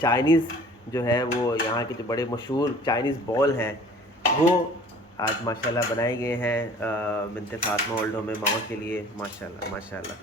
Chinese جو ہے وہ یہاں کے جو بڑے مشہور چائنیز بال ہیں وہ آج ماشاءاللہ بنائے گئے ہیں بنت فاطمہ اولڈ ہوم میں ماؤں کے لیے، ماشاءاللہ ماشاءاللہ۔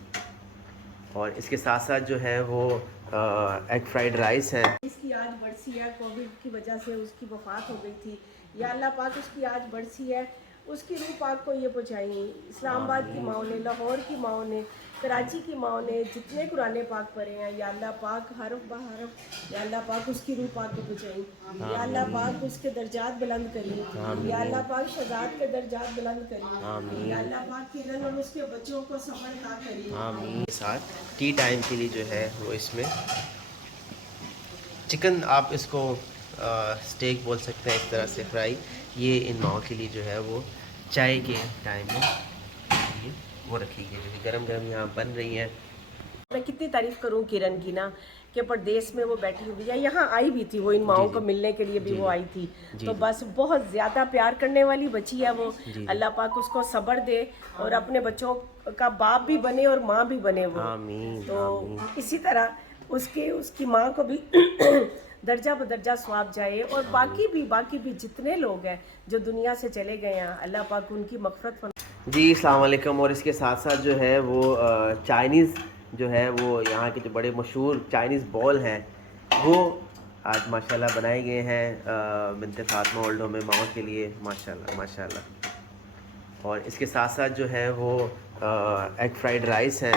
اور اس کے ساتھ ساتھ جو ہے وہ ایگ فرائیڈ رائس ہیں۔ اس کی آج برسی ہے، کووڈ کی وجہ سے اس کی وفات ہو گئی تھی، یا اللہ پاک اس کی آج برسی ہے، اس کی روح پاک کو یہ پہنچائیں۔ اسلام آباد کی ماؤں نے، لاہور کی ماؤں نے، کراچی کی ماؤں نے جتنے قرآن پاک پڑھے ہیں، یا اللہ پاک حرف بحرف یا اللہ پاک اس کی روح پاک کو پہنچائیں، یا اللہ پاک اس کے درجات بلند کریں، یا اللہ پاک شہزاد کے درجات بلند کریں، یا اللہ پاک کرن اور اس کے بچوں کو صبر عطا کریں۔ آمین۔ ساتھ ٹی ٹائم کے لیے جو ہے وہ اس میں چکن، آپ اس کو اسٹیک بول سکتے ہیں، ایک طرح سے فرائی، یہ ان ماؤں کے لیے جو ہے وہ چائے کے ٹائم میں وہ رکھی گئی، جو کہ گرم گرم یہاں بن رہی ہیں۔ میں کتنی تعریف کروں کرن کی نا، کہ پردیس میں وہ بیٹھی ہوئی ہے، یہاں آئی بھی تھی، وہ ان ماؤں کو ملنے کے لیے بھی وہ آئی تھی، تو بس بہت زیادہ پیار کرنے والی بچی ہے وہ۔ اللہ پاک اس کو صبر دے اور اپنے بچوں کا باپ بھی بنے اور ماں بھی بنے وہ، تو اسی طرح اس کی ماں کو بھی درجہ بدرجہ ثواب جائے، اور باقی بھی جتنے لوگ ہیں جو دنیا سے چلے گئے ہیں، اللہ پاک ان کی مغفرت فرمائے۔ جی السلام علیکم۔ اور اس کے ساتھ ساتھ جو ہے وہ چائنیز جو ہے وہ یہاں کے جو بڑے مشہور چائنیز بال ہیں وہ آج ماشاءاللہ بنائے گئے ہیں بنت فاطمہ اولڈ ہوم میں ماؤں کے لیے، ماشاءاللہ ماشاءاللہ۔ اور اس کے ساتھ ساتھ جو ہے وہ ایگ فرائیڈ رائس ہیں۔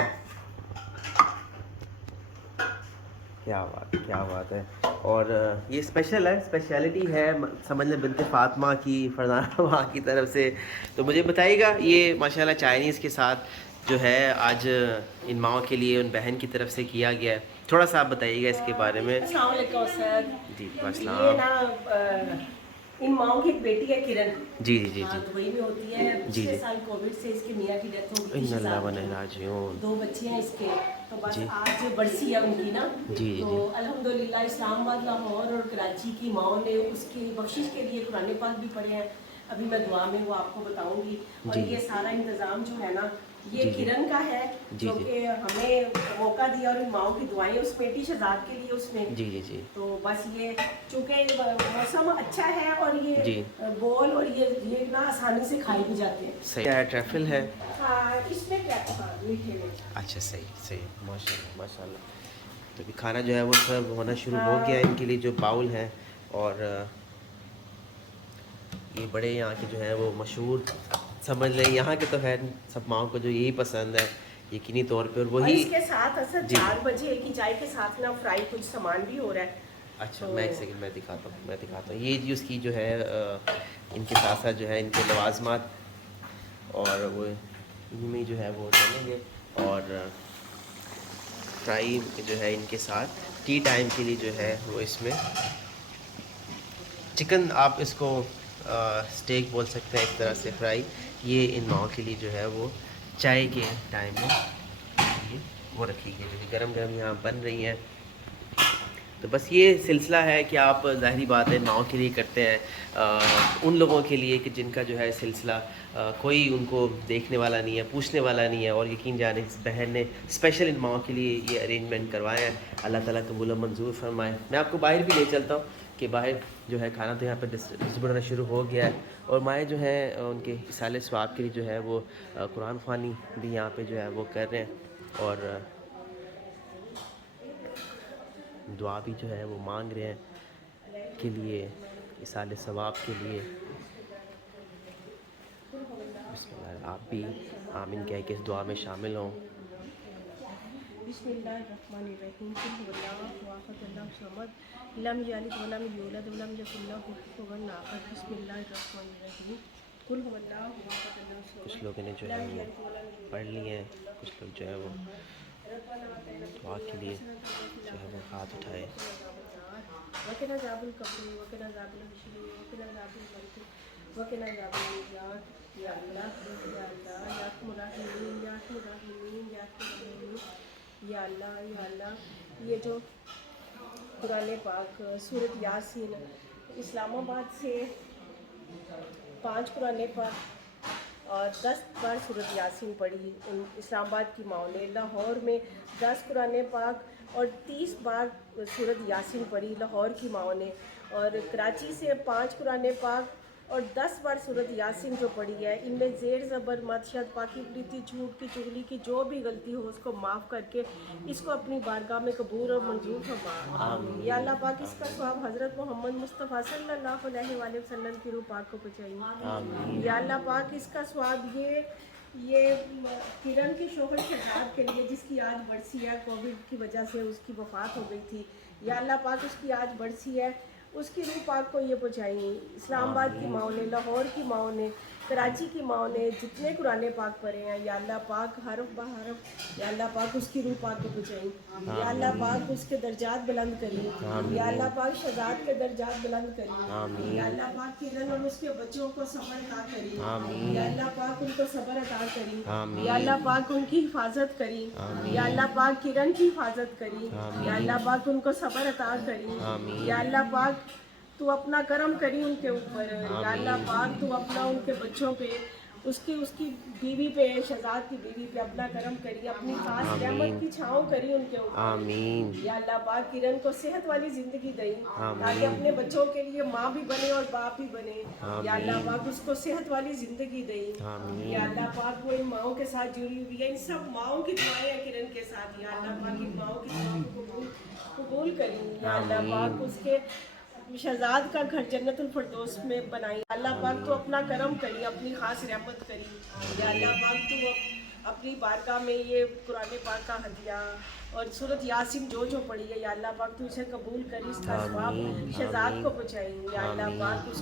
کیا بات ہے۔ اور یہ اسپیشل ہے، اسپیشلٹی ہے، سمجھ لیں بنت فاطمہ کی، فرزانہ ماں کی طرف سے۔ تو مجھے بتائیے گا، یہ ماشاءاللہ چائنیز کے ساتھ جو ہے آج ان ماؤں کے لیے ان بہن کی طرف سے کیا گیا ہے، تھوڑا سا آپ بتائیے گا اس کے بارے میں۔ السلام علیکم سر۔ جی یہ السلام۔ نا ان ماؤں کی ایک بیٹی ہے کرن، جی جی جی جی دبئی میں ہوتی ہے، پچھلے سال کووڈ سے اس کے میاں کی ڈیتھ ہو گئی تھی، ان اللہ و انا الیہ راجعون۔ 2 بچے ہیں اس کے، تو بس آج برسی ہے ان کی نا، تو الحمدللہ اسلام آباد، لاہور اور کراچی کی ماؤں نے اس کی بخشش کے لیے قرآن پاک بھی پڑھے ہیں، ابھی میں دعا میں وہ آپ کو بتاؤں گی، اور یہ سارا انتظام جو ہے نا یہ کرن کا ہے، جو کہ ہمیں موقع دیا، اور ان ماؤں کی دعائیں اس بیٹی شہزاد کے لیے اس نے، تو بس یہ چونکہ موسم اچھا ہے اور یہ بول اور یہ نا آسانی سے کھائے بھی جاتے ہیں۔ صحیح ہے، ٹریفل ہے۔ ہاں اس میں میٹھے میں۔ اچھا صحیح ماشاءاللہ ماشاءاللہ۔ تو ابھی کھانا جو ہے وہ سرو ہونا شروع ہو گیا ہے، ان کے لیے جو باؤل ہیں، اور یہ بڑے یہاں کے جو ہیں وہ مشہور، سمجھ لیں یہاں کے تو خیر سب ماؤں کو جو یہی پسند ہے یقینی طور پہ، اور وہی اس کے ساتھ اصل 4 بجے کی چائے کے ساتھ نا فرائی کچھ سامان بھی ہو رہا ہے۔ اچھا میں ایک سیکنڈ میں دکھاتا ہوں یہ جی اس کی جو ہے ان کے ساتھ ساتھ جو ہے ان کے لوازمات، اور وہ انہیں میں جو ہے وہ چلیں گے، اور فرائی جو ہے ان کے ساتھ ٹی ٹائم کے لیے جو ہے وہ اس میں چکن، آپ اس کو اسٹیک بول سکتے ہیں، ایک طرح سے فرائی، یہ ان ماؤں کے لیے جو ہے وہ چائے کے ٹائم میں وہ رکھی گئی، جو کہ گرم گرم یہاں بن رہی ہیں۔ تو بس یہ سلسلہ ہے کہ آپ ظاہری بات ہے ماؤں کے لیے کرتے ہیں، ان لوگوں کے لیے کہ جن کا جو ہے سلسلہ کوئی ان کو دیکھنے والا نہیں ہے، پوچھنے والا نہیں ہے، اور یقین جانے اس بہن نے اسپیشل ان ماؤں کے لیے یہ ارینجمنٹ کروائے ہیں، اللہ تعالیٰ قبول و منظور فرمائے۔ میں آپ کو باہر بھی لے چلتا ہوں کہ باہر جو ہے کھانا تو یہاں پہ ڈسٹریبیوٹ ہونا شروع ہو گیا ہے، اور مائیں جو ہیں ان کے اصال ثواب کے لیے جو ہے وہ قرآن خوانی بھی یہاں پہ جو ہے وہ کر رہے ہیں، اور دعا بھی جو ہے وہ مانگ رہے ہیں کے لیے، اصال ثواب کے لیے۔ بسم اللہ، آپ بھی آمین کہہ کے اس دعا میں شامل ہوں۔ بسم اللہ الرحمن الرحیم، قل هو اللہ احد اللہ الصمد لم یلد ولم یولد ولم یکن لہ کفوا احد۔ بسم اللہ الرحمن الرحیم، قل هو اللہ احد اللہ الصمد۔ کچھ لوگوں نے جو ہے وہ پڑھ لی ہیں، کچھ لوگ جو ہے وہ دعا کے لیے جو ہے وہ ہاتھ اٹھائے۔ وقنا عذاب القبر وقنا عذاب الحشر وقنا عذاب النار وقنا عذاب النار، یا اللہ یا اللہ یا ارحم الراحمین یا ارحم الراحمین یا ارحم الراحمین، یا اللہ یا اللہ۔ یہ جو قرآن پاک سورۃ یاسین اسلام آباد سے 5 قرآن پاک اور 10 بار سورۃ یاسین پڑھی، اسلام آباد کی ماؤں نے، لاہور میں 10 قرآن پاک اور 30 بار سورۃ یاسین پڑھی لاہور کی ماؤں نے، اور کراچی سے 5 قرآن پاک اور 10 بار سورۃ یاسین جو پڑھی ہے، ان میں زیر زبر مت شد پاکی پریتی جھوٹ کی چغلی کی جو بھی غلطی ہو اس کو معاف کر کے اس کو اپنی بارگاہ میں قبول اور منظور فرما۔ یا اللہ پاک اس کا ثواب حضرت محمد مصطفیٰ صلی اللہ علیہ وآلہ وسلم کی روح پاک کو پہنچائیے۔ یا اللہ پاک اس کا ثواب یہ کرن کے شوہر شہزاد کے لیے جس کی آج برسی ہے، کووڈ کی وجہ سے اس کی وفات ہو گئی تھی، یا اللہ پاک اس کی آج برسی ہے، اس کی روح پاک کو یہ پہنچائیں۔ اسلام آباد کی ماؤں نے، لاہور کی ماؤں نے، کراچی کی ماؤں نے جتنے قرآن پاک پڑھے ہیں، یا اللہ پاک حرف بحرف یا اللہ پاک اس کی روح پاک کو پہنچائیں۔ یا اللہ پاک اس کے درجات بلند کریں، یا اللہ پاک شہزاد کے درجات بلند کریں، یا اللہ پاک کرن اور اس کے بچوں کو صبر عطا کریں، یا اللہ پاک ان کو صبر عطا کریں، یا اللہ پاک ان کی حفاظت کریں، یا اللہ پاک کرن کی حفاظت کریں، یا اللہ پاک ان کو صبر عطا کریں، یا اللہ پاک تو اپنا کرم کری ان کے اوپر، یا اللہ پاک تو اپنا ان کے بچوں پہ، اس کی بیوی پہ، شہزاد کی بیوی پہ اپنا کرم کری، اپنی خاص رحمت کی چھاؤں کری ان کے اوپر۔ آمین۔ یا اللہ پاک کرن کو صحت والی زندگی دیں تاکہ اپنے بچوں کے لیے ماں بھی بنے اور باپ بھی بنے، یا اللہ پاک اس کو صحت والی زندگی دیں، یا اللہ پاک وہ ان ماؤں کے ساتھ جڑی ہوئی ہے، ان سب ماؤں کی دعائیں ہیں کرن کے ساتھ، یا اللہ پاک ان ماؤں کی دعاؤں کو قبول کریں، یا اللہ پاک اس کے شہزاد کا گھر جنت الفردوس میں بنائی، اللہ پاک تو اپنا کرم کری، اپنی خاص رحمت کری، یا اللہ پاک تو اپنی بارگاہ میں یہ قرآن پاک کا ہدیہ اور سورۃ یاسین جو پڑھی ہے، یا اللہ پاک تو اسے قبول کری، اس کا ثواب شہزاد کو پہنچائیں، یا اللہ پاک اس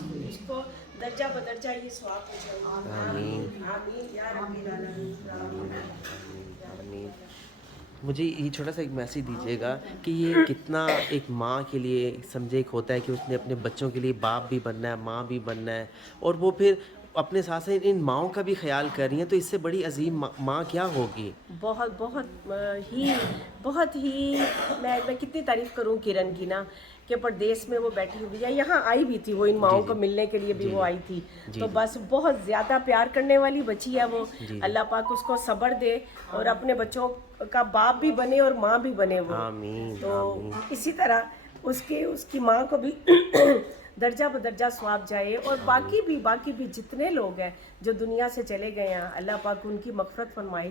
کو درجہ بدرجہ یہ ثواب پہنچائیں۔ آمین آمین یا رب العالمین۔ آمین۔ مجھے یہ چھوٹا سا ایک میسیج دیجیے گا کہ یہ کتنا ایک ماں کے لیے سمجھے ایک ہوتا ہے کہ اس نے اپنے بچوں کے لیے باپ بھی بننا ہے، ماں بھی بننا ہے، اور وہ پھر اپنے ساتھ ساتھ ان ماؤں کا بھی خیال کر رہی ہیں، تو اس سے بڑی عظیم ماں کیا ہوگی؟ بہت ہی میں کتنی تعریف کروں کرن کی نا، کہ پردیس میں وہ بیٹھی ہوئی ہے، یہاں آئی بھی تھی، وہ ان ماؤں کو ملنے کے لیے بھی وہ آئی تھی، تو بس بہت زیادہ پیار کرنے والی بچی ہے وہ، اللہ پاک اس کو صبر دے اور اپنے بچوں کا باپ بھی بنے اور ماں بھی بنے وہ، تو اسی طرح اس کی ماں کو بھی درجہ بدرجہ ثواب جائے، اور باقی بھی جتنے لوگ ہیں جو دنیا سے چلے گئے ہیں، اللہ پاک ان کی مغفرت فرمائے،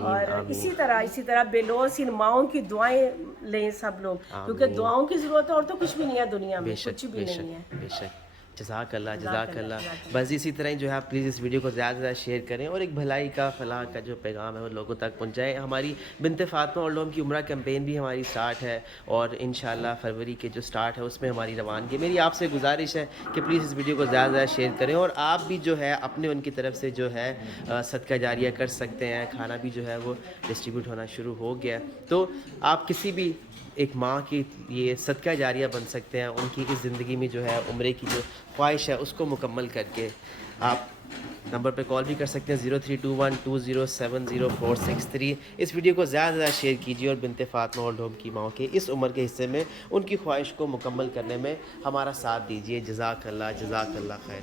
اور اسی طرح بے لوث ان ماؤں کی دعائیں لیں سب لوگ، کیونکہ دعاؤں کی ضرورت ہے اور تو کچھ بھی نہیں ہے دنیا میں، کچھ بھی نہیں ہے۔ بے شک، جزاک اللہ جزاک اللہ۔ بس اسی طرح جو ہے آپ پلیز اس ویڈیو کو زیادہ سے زیادہ شیئر کریں اور ایک بھلائی کا فلاح کا جو پیغام ہے وہ لوگوں تک پہنچائیں۔ ہماری بنت فاطمہ اولڈ ہوم کی عمرہ کیمپین بھی ہماری سٹارٹ ہے، اور انشاءاللہ فروری کے جو سٹارٹ ہے اس میں ہماری روانگی۔ میری آپ سے گزارش ہے کہ پلیز اس ویڈیو کو زیادہ سے زیادہ شیئر کریں، اور آپ بھی جو ہے اپنے ان کی طرف سے جو ہے صدقہ جاریہ کر سکتے ہیں، کھانا بھی جو ہے وہ ڈسٹریبیوٹ ہونا شروع ہو گیا ہے، تو آپ کسی بھی ایک ماں کی یہ صدقہ جاریہ بن سکتے ہیں، ان کی اس زندگی میں جو ہے عمرے کی جو خواہش ہے اس کو مکمل کر کے۔ آپ نمبر پہ کال بھی کر سکتے ہیں 0321207046 اس ویڈیو کو زیادہ سے زیادہ شیئر کیجیے، اور بنت فاطمہ اولڈ ہوم کی ماں کے اس عمر کے حصے میں ان کی خواہش کو مکمل کرنے میں ہمارا ساتھ دیجیے۔ جزاک اللہ خیر۔